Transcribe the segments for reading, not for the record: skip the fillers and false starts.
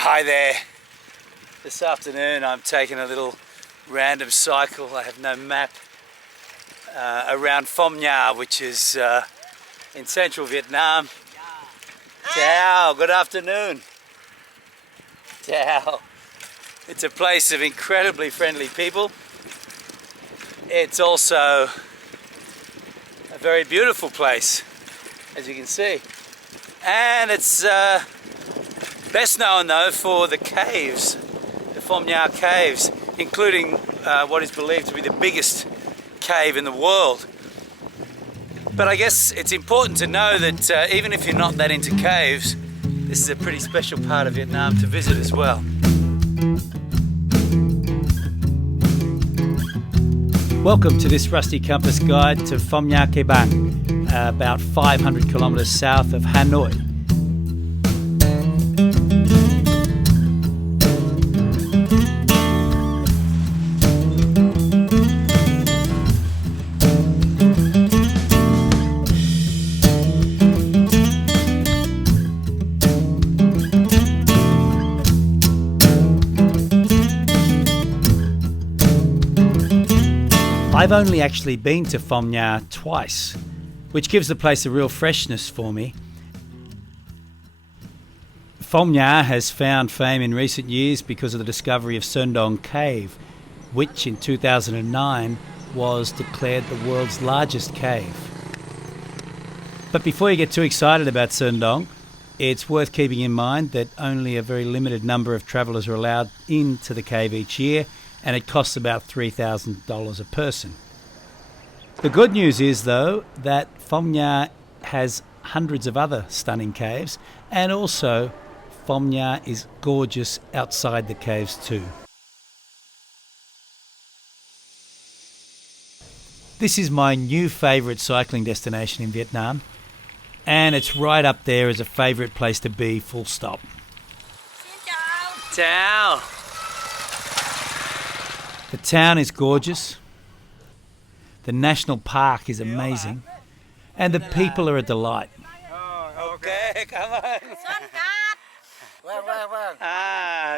Hi there. This afternoon I'm taking a little random cycle. I have no map around Phong Nha, which is in central Vietnam. Ciao, good afternoon. Ciao. It's a place of incredibly friendly people. It's also a very beautiful place, as you can see. And it's best known though for the caves, the Phong Nha caves, including what is believed to be the biggest cave in the world. But I guess it's important to know that even if you're not that into caves, this is a pretty special part of Vietnam to visit as well. Welcome to this rusty compass guide to Phong Nha Ke Bang, about 500 kilometers south of Hanoi. I've only actually been to Phong Nha twice, which gives the place a real freshness for me. Phong Nha has found fame in recent years because of the discovery of Sơn Dong Cave, which in 2009 was declared the world's largest cave. But before you get too excited about Sơn Dong, it's worth keeping in mind that only a very limited number of travellers are allowed into the cave each year, and it costs about $3,000 a person. The good news is, though, that Phong Nha has hundreds of other stunning caves, and also Phong Nha is gorgeous outside the caves too. This is my new favourite cycling destination in Vietnam, and it's right up there as a favourite place to be, full stop. Ciao! The town is gorgeous, the national park is amazing, and the people are a delight. Ok, cảm ơn. Vâng, vâng, vâng.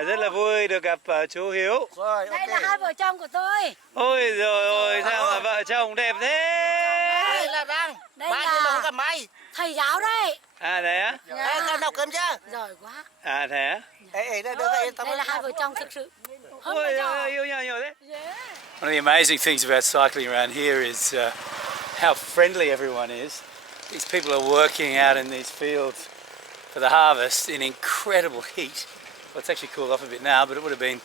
Rất là vui được gặp chú Hiếu. Rồi, ok. Đây là hai vợ chồng của tôi. Ôi rồi ôi, sao mà vợ chồng đẹp thế? Đây là Đăng. Đây Ba là- nhưng mà không gặp mày. Thầy giáo đây. À thế á? Ê, con nấu cơm chưa? Giỏi quá. À thế á? Ê, đây, được, yên tâm. Đây là hai vợ chồng thực sự. Hơn Ôi vợ chồng. ôi, yêu nhau nhiều thế. Yeah. One of the amazing things about cycling around here is how friendly everyone is. These people are working out in these fields for the harvest in incredible heat. Well, it's actually cooled off a bit now, but it would have been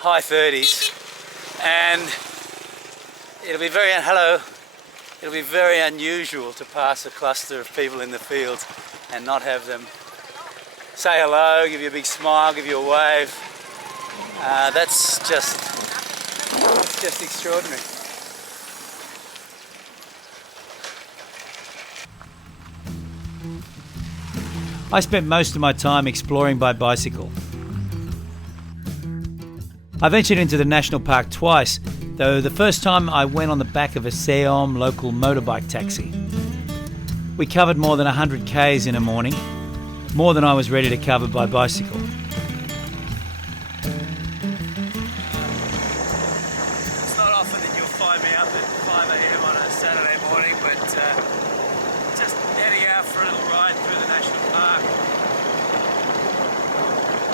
high 30s. And it'll be very unusual to pass a cluster of people in the fields and not have them say hello, give you a big smile, give you a wave. That's just extraordinary. I spent most of my time exploring by bicycle. I ventured into the national park twice, though the first time I went on the back of a Seom local motorbike taxi. We covered more than 100 k's in a morning, more than I was ready to cover by bicycle. It's not often that you'll find me up at 5 a.m. on a Saturday morning, but just heading out for a little ride through the national park.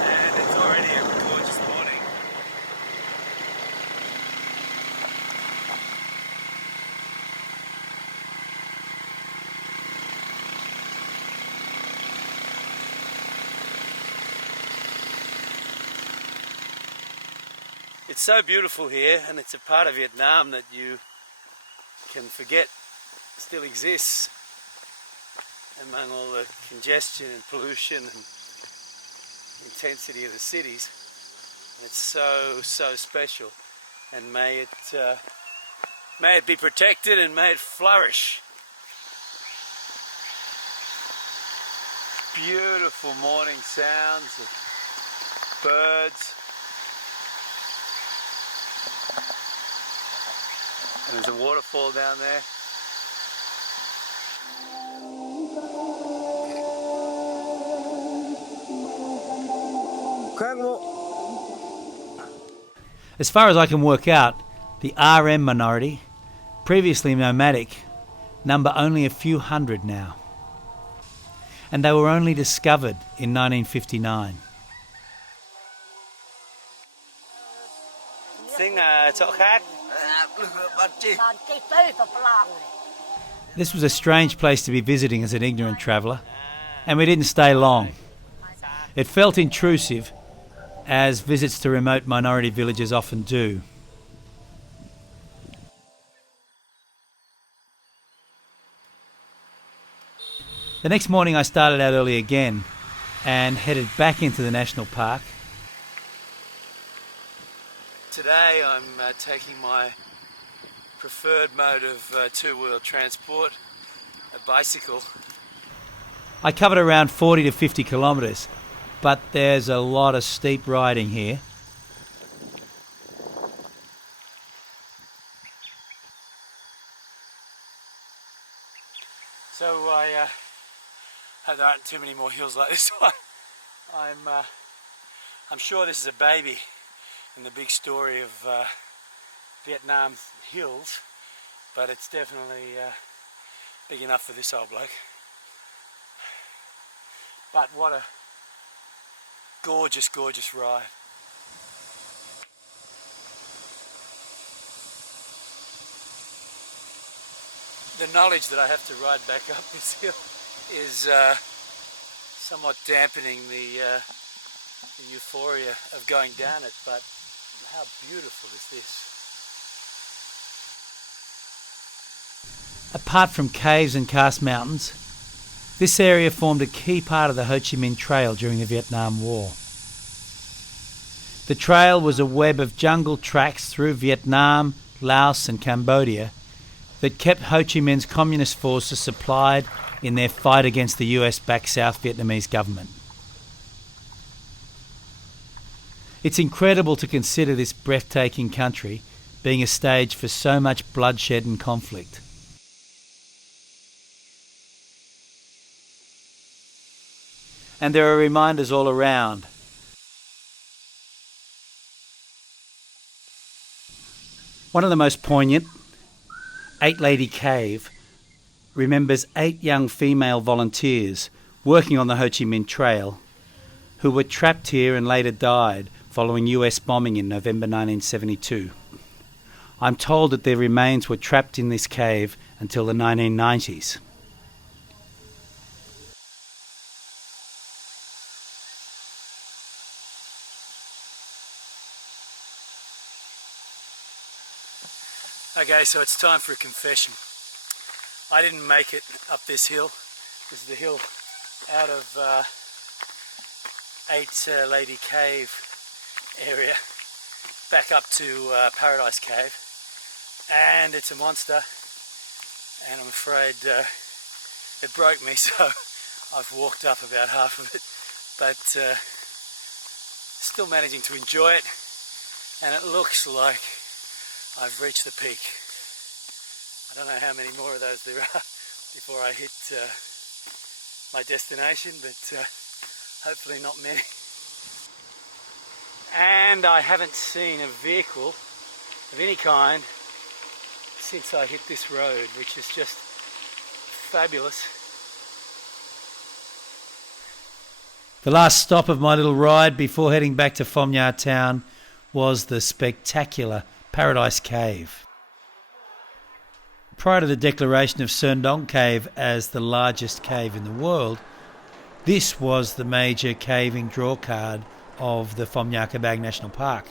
And it's already a gorgeous morning. It's so beautiful here, and it's a part of Vietnam that you can forget still exists among all the congestion and pollution and intensity of the cities. It's so special, and may it be protected and may it flourish. Beautiful morning sounds of birds. And there's a waterfall down there. As far as I can work out, the RM minority, previously nomadic, number only a few hundred now. And they were only discovered in 1959. This was a strange place to be visiting as an ignorant traveller, and we didn't stay long. It felt intrusive, as visits to remote minority villages often do. The next morning I started out early again and headed back into the national park. Today I'm taking my preferred mode of two-wheel transport, a bicycle. I covered around 40 to 50 kilometres, but there's a lot of steep riding here. So I hope there aren't too many more hills like this one. I'm sure this is a baby in the big story of Vietnam hills, but it's definitely big enough for this old bloke. But what a gorgeous, gorgeous ride. The knowledge that I have to ride back up this hill is somewhat dampening the euphoria of going down it, but how beautiful is this? Apart from caves and karst mountains, this area formed a key part of the Ho Chi Minh Trail during the Vietnam War. The trail was a web of jungle tracks through Vietnam, Laos and Cambodia that kept Ho Chi Minh's communist forces supplied in their fight against the US-backed South Vietnamese government. It's incredible to consider this breathtaking country being a stage for so much bloodshed and conflict. And there are reminders all around. One of the most poignant, 8 Lady Cave, remembers 8 young female volunteers working on the Ho Chi Minh Trail who were trapped here and later died following US bombing in November 1972. I'm told that their remains were trapped in this cave until the 1990s. Okay, so it's time for a confession. I didn't make it up this hill. This is the hill out of 8 Lady Cave area back up to Paradise Cave, and it's a monster, and I'm afraid it broke me, so I've walked up about half of it, but still managing to enjoy it, and it looks like I've reached the peak. I don't know how many more of those there are before I hit my destination, but hopefully not many. And I haven't seen a vehicle of any kind since I hit this road, which is just fabulous. The last stop of my little ride before heading back to Phong Nha town was the spectacular Paradise Cave. Prior to the declaration of Sơn Đông Cave as the largest cave in the world, this was the major caving drawcard of the Phong Nha Ke Bang National Park.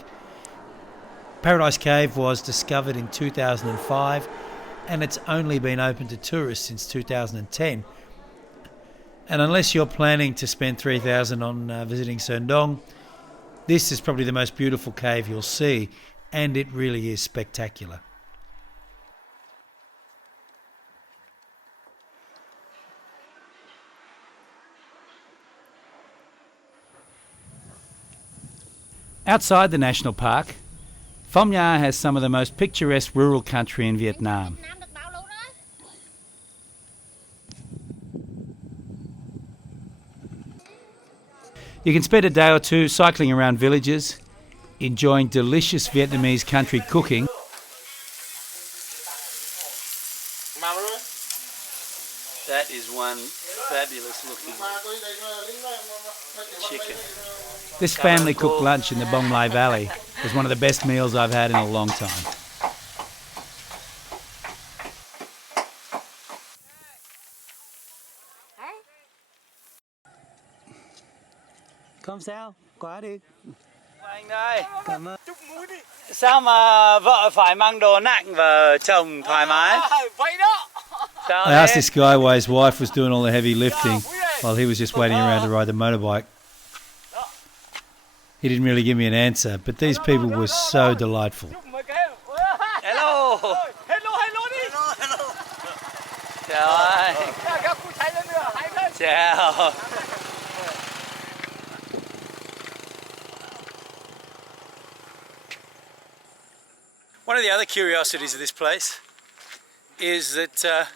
Paradise Cave was discovered in 2005 and it's only been open to tourists since 2010. And unless you're planning to spend $3,000 on visiting Sơn Đông, this is probably the most beautiful cave you'll see, and it really is spectacular. Outside the national park, Phong Nha has some of the most picturesque rural country in Vietnam. You can spend a day or two cycling around villages, enjoying delicious Vietnamese country cooking. That is one fabulous looking chicken. This family cooked lunch in the Bombay Valley was one of the best meals I've had in a long time. Không sao, quá đi. Anh đây. Cảm ơn. Sao mà vợ phải mang đồ nặng và chồng thoải mái? Vậy đó. I asked this guy why his wife was doing all the heavy lifting while he was just waiting around to ride the motorbike. He didn't really give me an answer, but these people were so delightful. Hello. Hello đi. Chào anh. Chào. One of the other curiosities of this place is that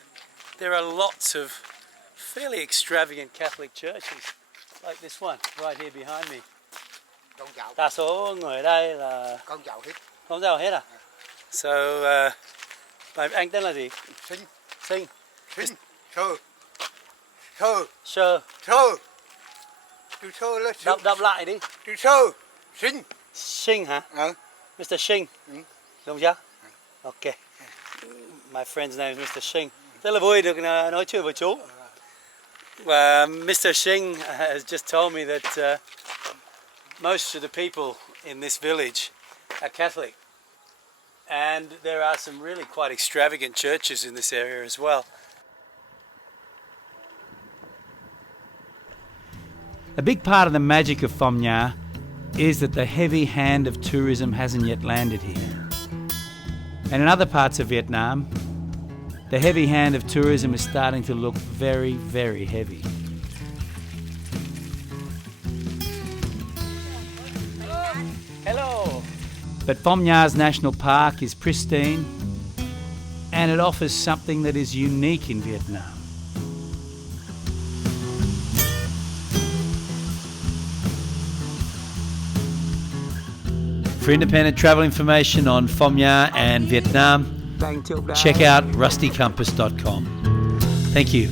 there are lots of fairly extravagant Catholic churches, like this one right here behind me. Đa số người ở đây là không giàu hết à? So, anh tên là gì? Sinh. Sơ. Đọc lại đi. Sinh hả? Mr. Sinh. Đúng chưa? Ok. My friend's name is Mr. Singh. Rất là vui được nói chuyện với chú. Và Mr. Singh has just told me that most of the people in this village are Catholic. And there are some really quite extravagant churches in this area as well. A big part of the magic of Phong Nha is that the heavy hand of tourism hasn't yet landed here. And in other parts of Vietnam, the heavy hand of tourism is starting to look very, very heavy. Hello. But Phong Nha's National Park is pristine and it offers something that is unique in Vietnam. For independent travel information on Phong Nha and Vietnam, check out rustycompass.com. Thank you.